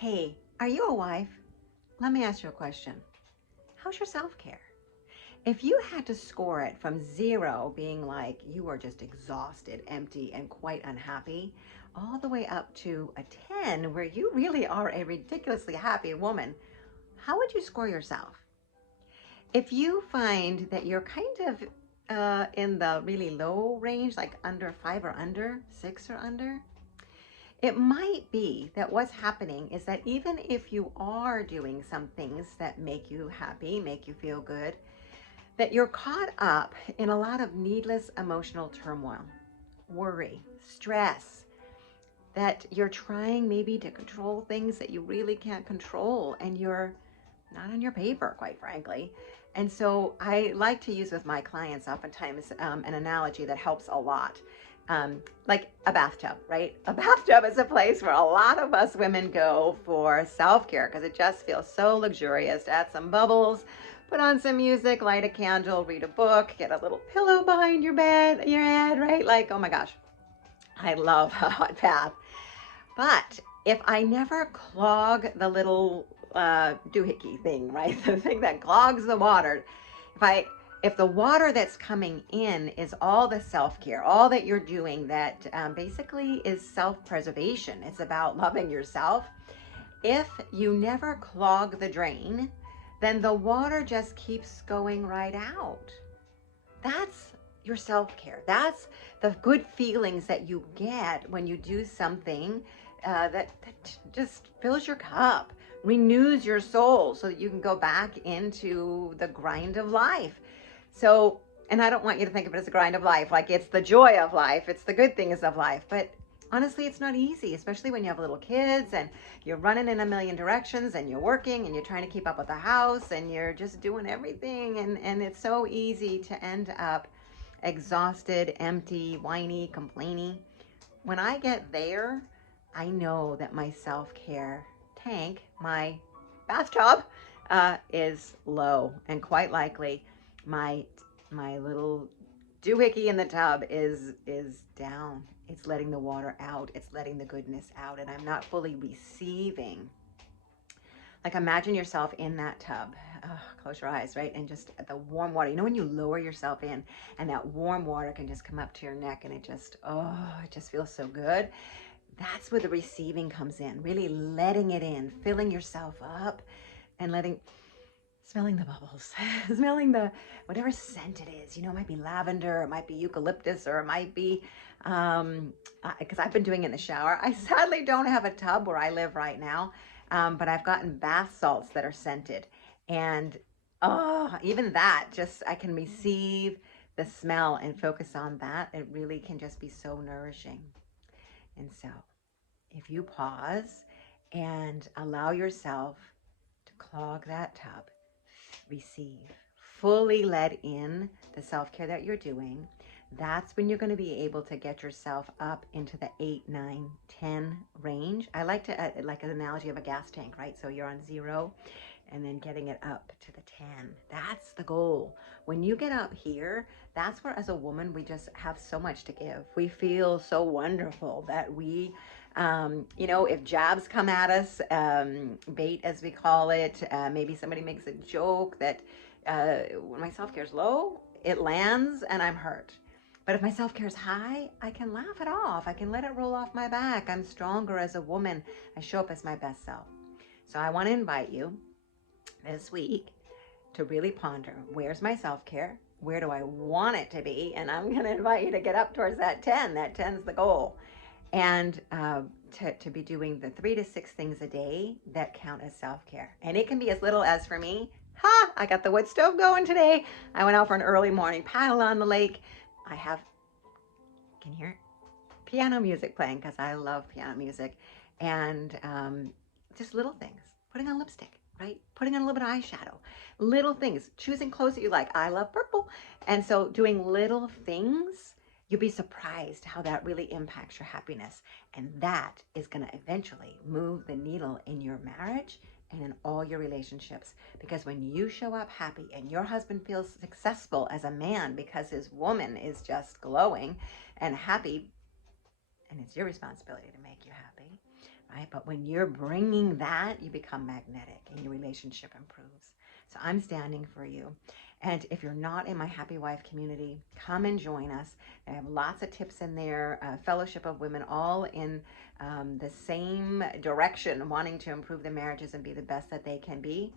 Hey, are you a wife? Let me ask you a question. How's your self-care? If you had to score it from 0 being like you are just exhausted, empty, and quite unhappy, all the way up to a 10 where you really are a ridiculously happy woman, how would you score yourself? If you find that you're kind of in the really low range, like under 5 or under, 6 or under, it might be that what's happening is that even if you are doing some things that make you happy, make you feel good, that you're caught up in a lot of needless emotional turmoil, worry, stress, that you're trying maybe to control things that you really can't control and you're not on your paper, quite frankly. And so I like to use with my clients oftentimes an analogy that helps a lot. Like a bathtub, right? A bathtub is a place where a lot of us women go for self-care because it just feels so luxurious to add some bubbles, put on some music, light a candle, read a book, get a little pillow behind your head, right? Like, oh my gosh, I love a hot bath. But if I never clog the little doohickey thing, right? The thing that clogs the water, if I if the water that's coming in is all the self-care, all that you're doing that basically is self-preservation, it's about loving yourself. If you never clog the drain, then the water just keeps going right out. That's your self-care. That's the good feelings that you get when you do something that just fills your cup, renews your soul so that you can go back into the grind of life. So, and I don't want you to think of it as a grind of life, like it's the joy of life, it's the good things of life. But honestly, it's not easy, especially when you have little kids and you're running in a million directions and you're working and you're trying to keep up with the house and you're just doing everything. And it's so easy to end up exhausted, empty, whiny, complaining. When I get there, I know that my self-care tank, my bathtub, is low, and quite likely my little doohickey in the tub is down. It's letting the water out. It's letting the goodness out, and I'm not fully receiving. Like imagine yourself in that tub. Close your eyes, right? And just the warm water. You know when you lower yourself in and that warm water can just come up to your neck and it just feels so good. That's where the receiving comes in. Really letting it in, filling yourself up and smelling the bubbles, smelling the, whatever scent it is, it might be lavender, it might be eucalyptus, or it might be, because I've been doing it in the shower. I sadly don't have a tub where I live right now, but I've gotten bath salts that are scented. And even that, just I can receive the smell and focus on that. It really can just be so nourishing. And so if you pause and allow yourself to clog that tub, receive, fully let in the self-care that you're doing, that's when you're going to be able to get yourself up into the 8, 9, 10 range. I like to like an analogy of a gas tank, right? So you're on 0 and then getting it up to the 10. That's the goal. When you get up here, that's where as a woman, we just have so much to give. We feel so wonderful that we, if jabs come at us, bait as we call it, maybe somebody makes a joke that when my self-care is low, it lands and I'm hurt. But if my self-care is high, I can laugh it off. I can let it roll off my back. I'm stronger as a woman. I show up as my best self. So I want to invite you this week to really ponder, where's my self-care? Where do I want it to be? And I'm going to invite you to get up towards that 10. That 10's the goal. And to be doing the 3 to 6 things a day that count as self-care. And it can be as little as, for me, I got the wood stove going today. I went out for an early morning paddle on the lake. I have, can you hear it? Piano music playing because I love piano music. And just little things, putting on lipstick, right? Putting on a little bit of eyeshadow, little things, choosing clothes that you like. I love purple. And so doing little things, you'll be surprised how that really impacts your happiness. And that is going to eventually move the needle in your marriage and in all your relationships. Because when you show up happy and your husband feels successful as a man because his woman is just glowing and happy, and it's your responsibility to make you happy, right? But when you're bringing that, you become magnetic and your relationship improves. So I'm standing for you. And if you're not in my Happy Wife community, come and join us. I have lots of tips in there, fellowship of women, all in the same direction, wanting to improve their marriages and be the best that they can be.